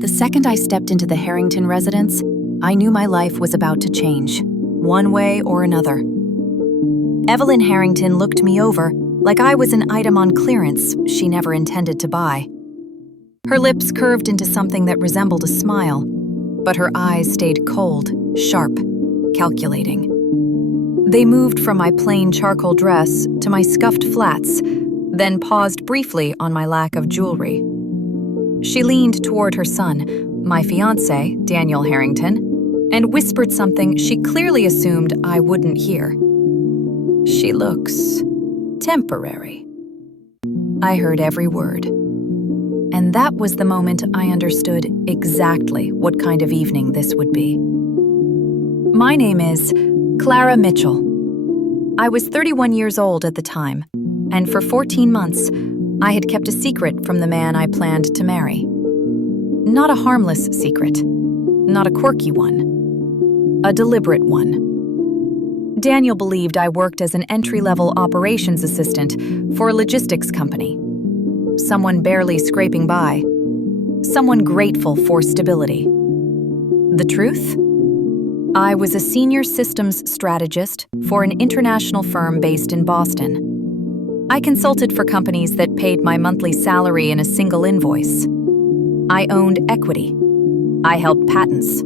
The second I stepped into the Harrington residence, I knew my life was about to change, one way or another. Evelyn Harrington looked me over like I was an item on clearance she never intended to buy. Her lips curved into something that resembled a smile, but her eyes stayed cold, sharp, calculating. They moved from my plain charcoal dress to my scuffed flats, then paused briefly on my lack of jewelry. She leaned toward her son, my fiancé, Daniel Harrington, and whispered something she clearly assumed I wouldn't hear. "She looks temporary." I heard every word. And that was the moment I understood exactly what kind of evening this would be. My name is Clara Mitchell. I was 31 years old at the time, and for 14 months, I had kept a secret from the man I planned to marry. Not a harmless secret, not a quirky one, a deliberate one. Daniel believed I worked as an entry-level operations assistant for a logistics company. Someone barely scraping by. Someone grateful for stability. The truth? I was a senior systems strategist for an international firm based in Boston. I consulted for companies that paid my monthly salary in a single invoice. I owned equity. I held patents.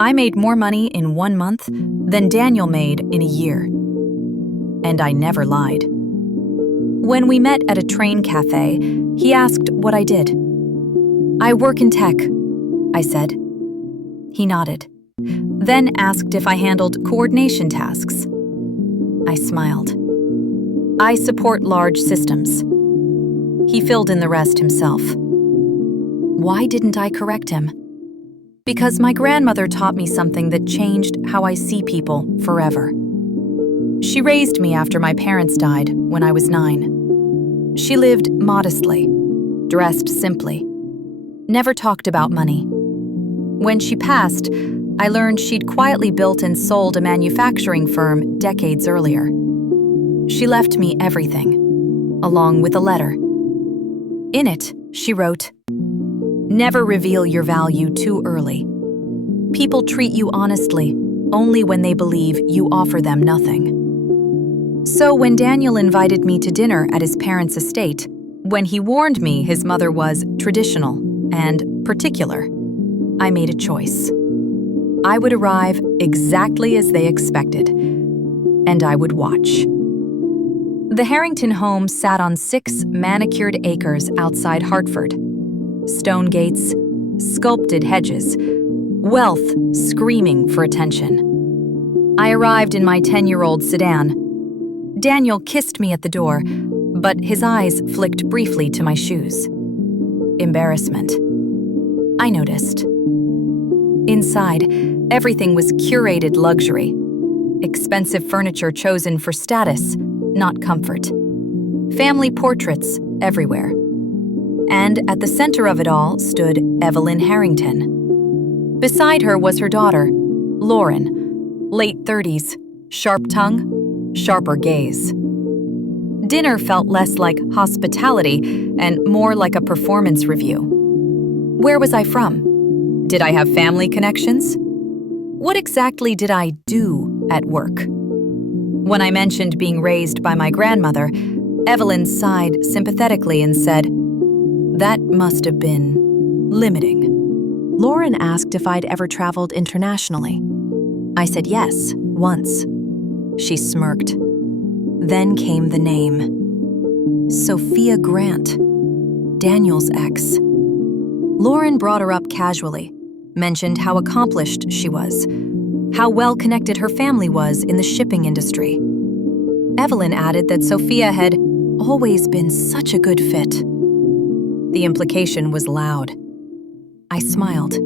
I made more money in 1 month than Daniel made in a year. And I never lied. When we met at a train cafe, he asked what I did. "I work in tech," I said. He nodded, then asked if I handled coordination tasks. I smiled. "I support large systems." He filled in the rest himself. Why didn't I correct him? Because my grandmother taught me something that changed how I see people forever. She raised me after my parents died when I was 9. She lived modestly, dressed simply, never talked about money. When she passed, I learned she'd quietly built and sold a manufacturing firm decades earlier. She left me everything, along with a letter. In it, she wrote, "Never reveal your value too early. People treat you honestly only when they believe you offer them nothing." So when Daniel invited me to dinner at his parents' estate, when he warned me his mother was traditional and particular, I made a choice. I would arrive exactly as they expected, and I would watch. The Harrington home sat on 6 manicured acres outside Hartford. Stone gates, sculpted hedges, wealth screaming for attention. I arrived in my 10-year-old sedan. Daniel kissed me at the door, but his eyes flicked briefly to my shoes. Embarrassment. I noticed. Inside, everything was curated luxury. Expensive furniture chosen for status, not comfort. Family portraits everywhere. And at the center of it all stood Evelyn Harrington. Beside her was her daughter, Lauren, late 30s, sharp tongue, sharper gaze. Dinner felt less like hospitality and more like a performance review. Where was I from? Did I have family connections? What exactly did I do at work? When I mentioned being raised by my grandmother, Evelyn sighed sympathetically and said, "That must have been limiting." Lauren asked if I'd ever traveled internationally. I said yes, once. She smirked. Then came the name. Sophia Grant, Daniel's ex. Lauren brought her up casually, mentioned how accomplished she was, how well-connected her family was in the shipping industry. Evelyn added that Sophia had always been such a good fit. The implication was loud. I smiled.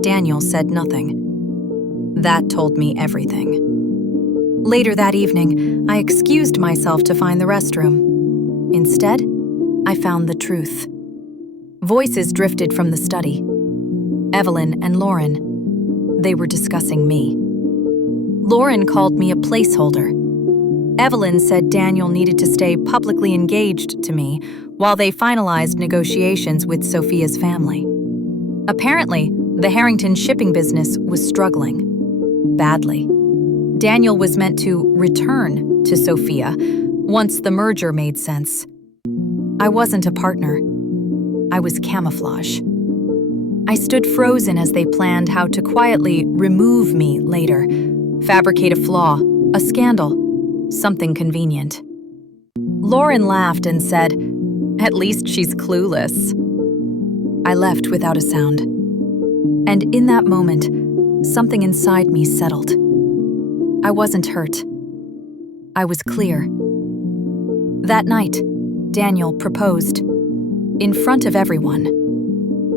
Daniel said nothing. That told me everything. Later that evening, I excused myself to find the restroom. Instead, I found the truth. Voices drifted from the study. Evelyn and Lauren. They were discussing me. Lauren called me a placeholder. Evelyn said Daniel needed to stay publicly engaged to me while they finalized negotiations with Sophia's family. Apparently, the Harrington shipping business was struggling. Badly. Daniel was meant to return to Sophia once the merger made sense. I wasn't a partner. I was camouflage. I stood frozen as they planned how to quietly remove me later, fabricate a flaw, a scandal, something convenient. Lauren laughed and said, "At least she's clueless." I left without a sound. And in that moment, something inside me settled. I wasn't hurt. I was clear. That night, Daniel proposed. In front of everyone.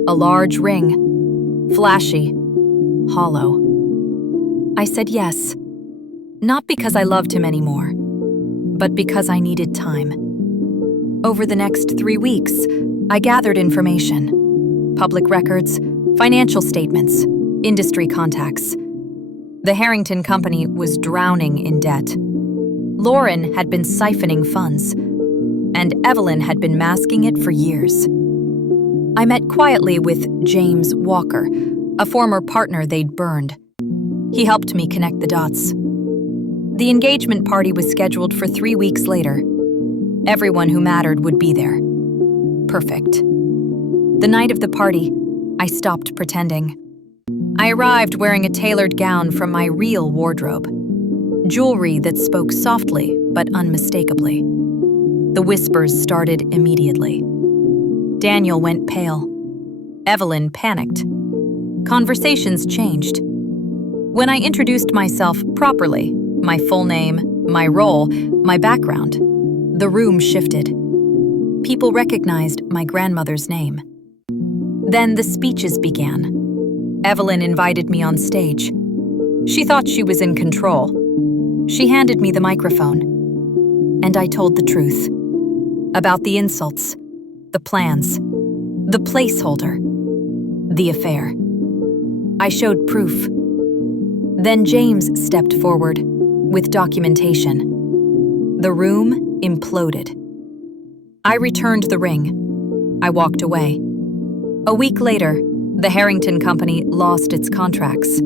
A large ring. Flashy. Hollow. I said yes. Not because I loved him anymore, but because I needed time. Over the next 3 weeks, I gathered information. Public records, financial statements, industry contacts. The Harrington Company was drowning in debt. Lauren had been siphoning funds, and Evelyn had been masking it for years. I met quietly with James Walker, a former partner they'd burned. He helped me connect the dots. The engagement party was scheduled for 3 weeks later. Everyone who mattered would be there. Perfect. The night of the party, I stopped pretending. I arrived wearing a tailored gown from my real wardrobe. Jewelry that spoke softly but unmistakably. The whispers started immediately. Daniel went pale. Evelyn panicked. Conversations changed. When I introduced myself properly, my full name, my role, my background, the room shifted. People recognized my grandmother's name. Then the speeches began. Evelyn invited me on stage. She thought she was in control. She handed me the microphone. And I told the truth. About the insults, the plans, the placeholder, the affair. I showed proof. Then James stepped forward with documentation. The room imploded. I returned the ring. I walked away. A week later, the Harrington Company lost its contracts.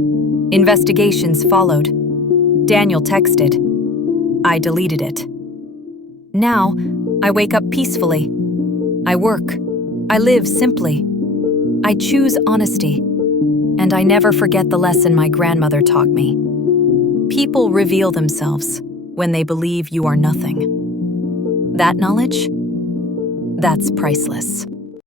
Investigations followed. Daniel texted. I deleted it. Now, I wake up peacefully. I work. I live simply. I choose honesty. And I never forget the lesson my grandmother taught me. People reveal themselves when they believe you are nothing. That knowledge? That's priceless.